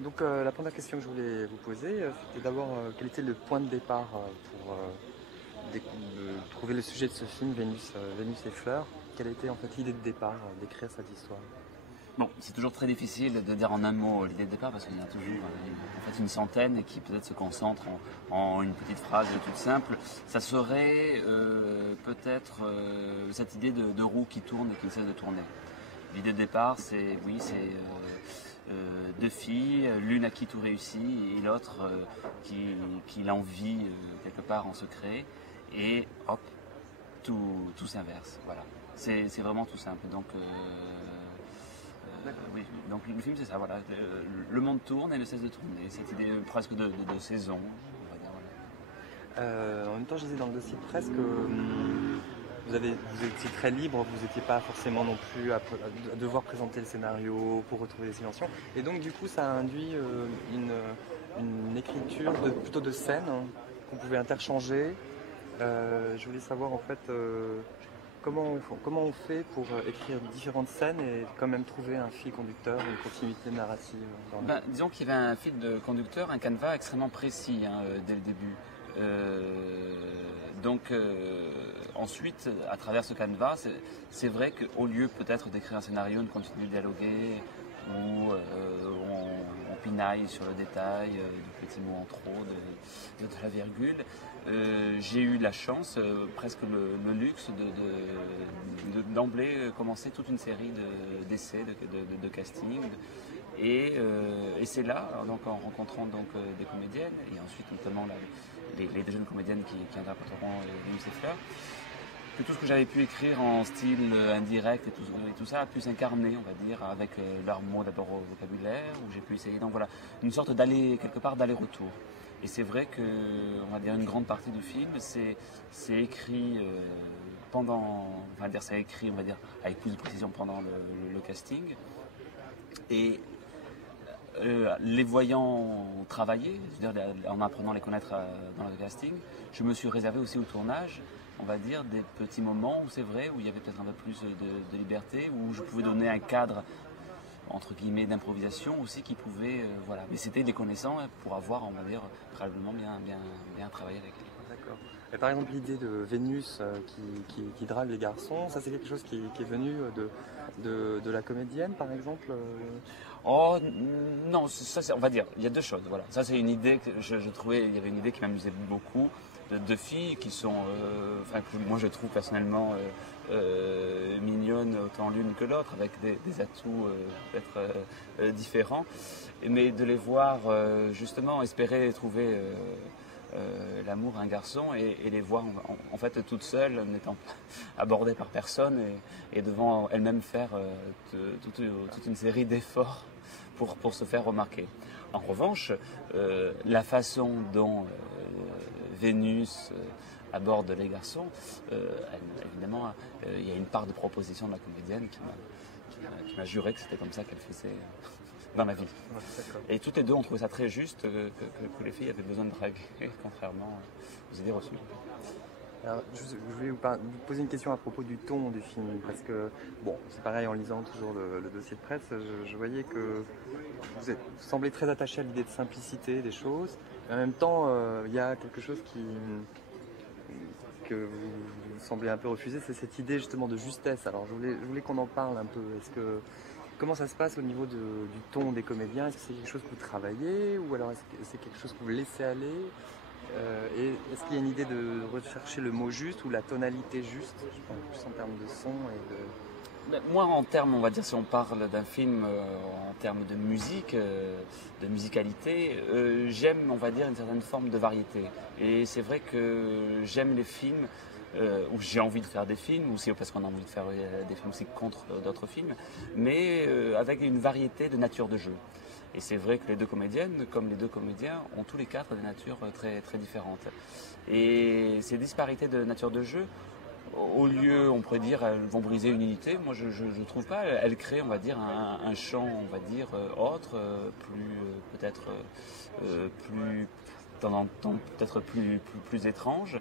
Donc la première question que je voulais vous poser, c'était d'abord quel était le point de départ pour trouver le sujet de ce film, Vénus et Fleurs. Quelle était en fait l'idée de départ d'écrire cette histoire? Bon, c'est toujours très difficile de dire en un mot l'idée de départ parce qu'il y en a toujours en fait une centaine qui peut-être se concentrent en une petite phrase toute simple. Ça serait peut-être cette idée de roue qui tourne et qui ne cesse de tourner. L'idée de départ, c'est deux filles, l'une à qui tout réussit et l'autre qui l'envie quelque part en secret. Et hop, tout s'inverse. Voilà. C'est vraiment tout simple. Donc, oui, donc le film c'est ça, voilà. Le monde tourne et ne cesse de tourner. Cette idée presque de saison, on va dire, voilà. En même temps, je disais dans le dossier de presse que vous étiez très libre, vous n'étiez pas forcément non plus à devoir présenter le scénario pour retrouver des subventions. Et donc, du coup, ça a induit une écriture plutôt de scènes hein, qu'on pouvait interchanger. Je voulais savoir en fait comment on fait pour écrire différentes scènes et quand même trouver un fil conducteur, une continuité narrative Disons qu'il y avait un fil de conducteur, un canevas extrêmement précis hein, dès le début. Ensuite, à travers ce canevas, c'est vrai qu'au lieu peut-être d'écrire un scénario, de continuer de dialoguer, où on pinaille sur le détail, du petit mot en trop, de la virgule, j'ai eu la chance, presque le luxe d'emblée commencer toute une série d'essais, de casting. Et c'est là, donc, en rencontrant donc, des comédiennes, et ensuite notamment les deux jeunes comédiennes qui interpréteront Vénus et Fleurs, que tout ce que j'avais pu écrire en style indirect et tout ça a pu s'incarner, on va dire, avec leurs mots d'abord au vocabulaire, où j'ai pu essayer, donc voilà, une sorte quelque part d'aller-retour. Et c'est vrai que, on va dire, une grande partie du film, c'est écrit pendant, on va dire, c'est écrit, on va dire, avec plus de précision pendant le casting. Et les voyant travailler, c'est-à-dire en apprenant à les connaître dans le casting, je me suis réservé aussi au tournage, on va dire, des petits moments où c'est vrai, où il y avait peut-être un peu plus de liberté, où je pouvais donner un cadre, entre guillemets, d'improvisation aussi qui pouvait, voilà. Mais c'était des connaissances pour avoir, on va dire, probablement bien travaillé avec lui. D'accord. Et par exemple, l'idée de Vénus qui drague les garçons, ça c'est quelque chose qui est venu de la comédienne, par exemple Oh non, ça, on va dire, il y a deux choses. Voilà. Ça c'est une idée que je trouvais, il y avait une idée qui m'amusait beaucoup de deux filles qui sont, que moi je trouve personnellement mignonnes autant l'une que l'autre, avec des atouts peut-être différents, mais de les voir justement espérer trouver l'amour à un garçon et les voir en fait toutes seules, n'étant pas abordées par personne et devant elles-mêmes faire toute une série d'efforts pour se faire remarquer. En revanche, la façon dont Vénus aborde les garçons, évidemment, il y a une part de proposition de la comédienne qui m'a juré que c'était comme ça qu'elle faisait dans la vie. Et toutes les deux ont trouvé ça très juste que les filles avaient besoin de draguer, contrairement aux idées reçues. Alors, je voulais vous poser une question à propos du ton du film, parce que, bon, c'est pareil, en lisant toujours le dossier de presse, je voyais que vous semblez très attaché à l'idée de simplicité des choses, mais en même temps, il y a quelque chose que vous semblez un peu refuser, c'est cette idée justement de justesse. Alors, je voulais qu'on en parle un peu. Comment ça se passe au niveau du ton des comédiens? Est-ce que c'est quelque chose que vous travaillez, ou alors est-ce que c'est quelque chose que vous laissez aller? Et est-ce qu'il y a une idée de rechercher le mot juste ou la tonalité juste, je pense plus en termes de son et Moi, en termes, on va dire, si on parle d'un film en termes de musique, de musicalité, j'aime, on va dire, une certaine forme de variété. Et c'est vrai que j'aime les films où j'ai envie de faire des films, aussi parce qu'on a envie de faire des films aussi contre d'autres films, mais avec une variété de nature de jeu. Et c'est vrai que les deux comédiennes, comme les deux comédiens, ont tous les quatre des natures très, très différentes. Et ces disparités de nature de jeu, au lieu, on pourrait dire, elles vont briser une unité. Moi, je ne trouve pas. Elles créent, on va dire, un champ, on va dire, autre, peut-être plus, de temps en temps, peut-être plus étrange.